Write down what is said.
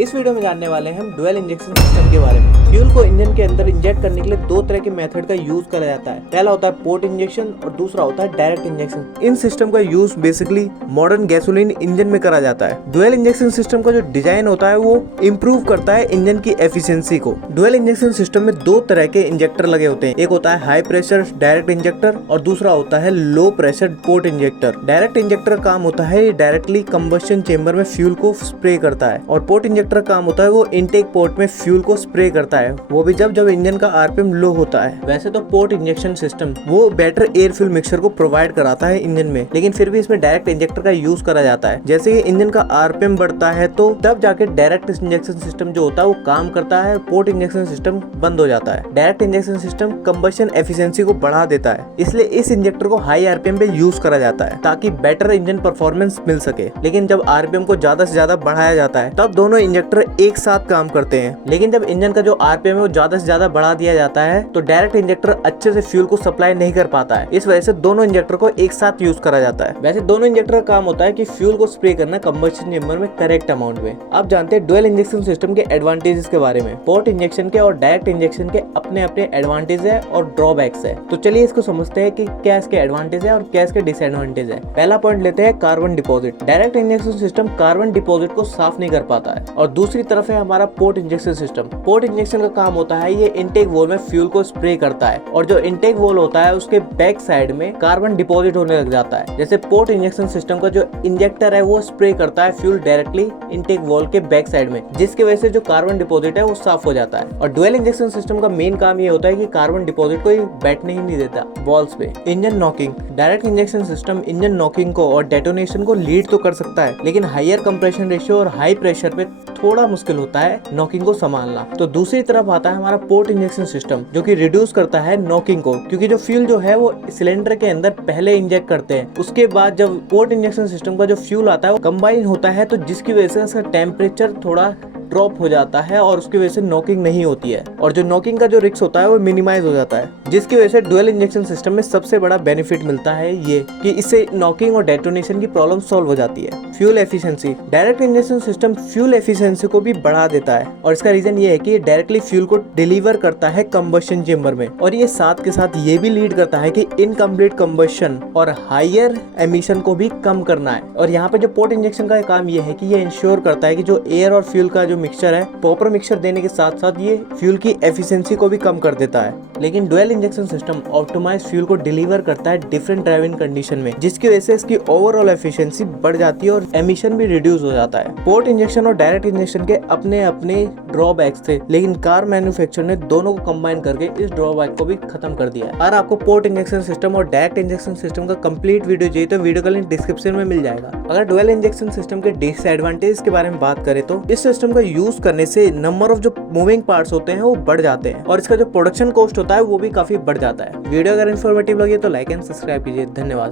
इस वीडियो में जानने वाले हैं हम डुअल इंजेक्शन सिस्टम के बारे में। फ्यूल को इंजन के अंदर इंजेक्ट करने के लिए दो तरह के मेथड का यूज करा जाता है। पहला होता है पोर्ट इंजेक्शन और दूसरा होता है डायरेक्ट इंजेक्शन। इन सिस्टम का use basically modern gasoline engine में करा जाता है। डुअल इंजेक्शन सिस्टम का जो डिजाइन होता है वो इम्प्रूव करता है इंजन की एफिशिएंसी को। डुअल इंजेक्शन सिस्टम में दो तरह के इंजेक्टर लगे होते हैं, एक होता है हाई प्रेशर डायरेक्ट इंजेक्टर और दूसरा होता है low pressure port injector. Direct injector काम होता है डायरेक्टली कंबशन चेंबर में फ्यूल को स्प्रे करता है और पोर्ट इंजेक्टर काम होता है वो इनटेक पोर्ट में फ्यूल को स्प्रे करता है, वो भी जब इंजन का आरपीएम लो होता है। वैसे तो पोर्ट इंजेक्शन सिस्टम वो बेटर एयर फ्यूल मिक्सचर को प्रोवाइड कराता है इंजन में, लेकिन फिर भी इसमें डायरेक्ट इंजेक्टर का यूज करा जाता है। जैसे ही इंजन का आरपीएम बढ़ता है तो तब जाके डायरेक्ट इंजेक्शन सिस्टम जो होता है वो काम करता है, पोर्ट इंजेक्शन सिस्टम बंद हो जाता है। Direct injection system combustion efficiency को बढ़ा देता है, इसलिए इस इंजेक्टर को हाई आरपीएम पे यूज करा जाता है ताकि बेटर इंजन परफॉर्मेंस मिल सके। लेकिन जब आरपीएम को ज्यादा से ज्यादा बढ़ाया जाता है तब दोनों इंजेक्टर एक साथ काम करते हैं। लेकिन जब इंजन का जो आरपीएम है वो ज्यादा से ज्यादा बढ़ा दिया जाता है तो डायरेक्ट इंजेक्टर अच्छे से फ्यूल को सप्लाई नहीं कर पाता है। इस वजह से दोनों इंजेक्टर को एक साथ यूज करा जाता है। वैसे दोनों इंजेक्टर का काम होता है कि फ्यूल को स्प्रे करना कंबशन चेंबर में करेक्ट अमाउंट में। आप जानते हैं डुअल इंजेक्शन सिस्टम के एडवांटेजेस के बारे में। पोर्ट इंजेक्शन के और डायरेक्ट इंजेक्शन के अपने अपने एडवांटेज है और ड्रॉबैक्स है। तो चलिए इसको समझते हैं कि क्या इसके एडवांटेज है और क्या इसके डिसएडवांटेज है। पहला पॉइंट लेते हैं carbon deposit. Direct injection system carbon deposit को साफ नहीं कर पाता है और दूसरी तरफ है हमारा port injection system. Port injection का काम होता है ये इनटेक वॉल में फ्यूल को स्प्रे करता है और जो इनटेक वॉल होता है उसके बैक साइड में कार्बन डिपॉजिट होने लग जाता है। जैसे पोर्ट इंजेक्शन सिस्टम का जो इंजेक्टर है वो स्प्रे करता है फ्यूल डायरेक्टली इनटेक वॉल के बैक साइड में, जिसकी वजह से जो कार्बन डिपॉजिट है वो साफ हो जाता है। और डुअल इंजेक्शन सिस्टम का मेन काम ये होता है कि कार्बन डिपॉजिट को बैठने ही नहीं देता वॉल्स पे। Engine knocking. Direct injection system engine knocking को और डेटोनेशन को लीड तो कर सकता है, लेकिन हायर कंप्रेशन रेशियो और हाई प्रेशर पे थोड़ा मुश्किल होता है नॉकिंग को संभालना। तो दूसरी तरफ आता है हमारा पोर्ट इंजेक्शन सिस्टम जो कि रिड्यूस करता है नॉकिंग को, क्योंकि जो फ्यूल जो है वो सिलेंडर के अंदर पहले इंजेक्ट करते हैं, उसके बाद जब पोर्ट इंजेक्शन सिस्टम का जो फ्यूल आता है वो कंबाइन होता है, तो जिसकी वजह से इसका टेम्परेचर थोड़ा ड्रॉप हो जाता है और उसकी वजह से नॉकिंग नहीं होती है और जो नॉकिंग का जो रिस्क होता है वो मिनिमाइज हो जाता है, जिसकी वजह से डुअल इंजेक्शन सिस्टम में सबसे बड़ा बेनिफिट मिलता है ये कि इससे नॉकिंग और डेटोनेशन की प्रॉब्लम सॉल्व हो जाती है। Fuel efficiency. Direct injection system fuel efficiency को भी बढ़ा देता है और इसका रीजन ये है कि ये डायरेक्टली फ्यूल को डिलीवर करता है कंबशन चेंबर में और ये साथ के साथ ये भी लीड करता है कि इनकम्प्लीट कंबशन और हायर एमिशन को भी कम करना है। और यहाँ पे जो पोर्ट इंजेक्शन का काम ये है कि ये इंश्योर करता है कि जो एयर और फ्यूल का जो मिक्सचर है प्रॉपर मिक्सचर देने के साथ साथ ये फ्यूल की एफिशिएंसी को भी कम कर देता है। लेकिन dual injection system optimise fuel को डिलीवर करता है डिफरेंट ड्राइविंग कंडीशन में, जिसकी वजह से इसकी ओवरऑल एफिशिएंसी बढ़ जाती है और एमिशन भी रिड्यूस हो जाता है। पोर्ट इंजेक्शन और डायरेक्ट इंजेक्शन के अपने अपने ड्रॉबैक्स थे, लेकिन कार मैन्युफैक्चरर ने दोनों को कंबाइन करके इस ड्रॉबैक को भी खत्म कर दिया है। अगर आपको पोर्ट इंजेक्शन सिस्टम और डायरेक्ट इंजेक्शन सिस्टम का कंप्लीट वीडियो चाहिए तो वीडियो का लिंक डिस्क्रिप्शन में मिल जाएगा। अगर डुअल इंजेक्शन सिस्टम के डिसएडवांटेज के बारे में बात करें तो इस सिस्टम का यूज करने से नंबर ऑफ जो मूविंग पार्ट्स होते हैं वो बढ़ जाते हैं और इसका जो प्रोडक्शन कॉस्ट होता है वो भी काफी बढ़ जाता है। वीडियो अगर इन्फॉर्मेटिव लगी तो लाइक एंड सब्सक्राइब कीजिए। धन्यवाद।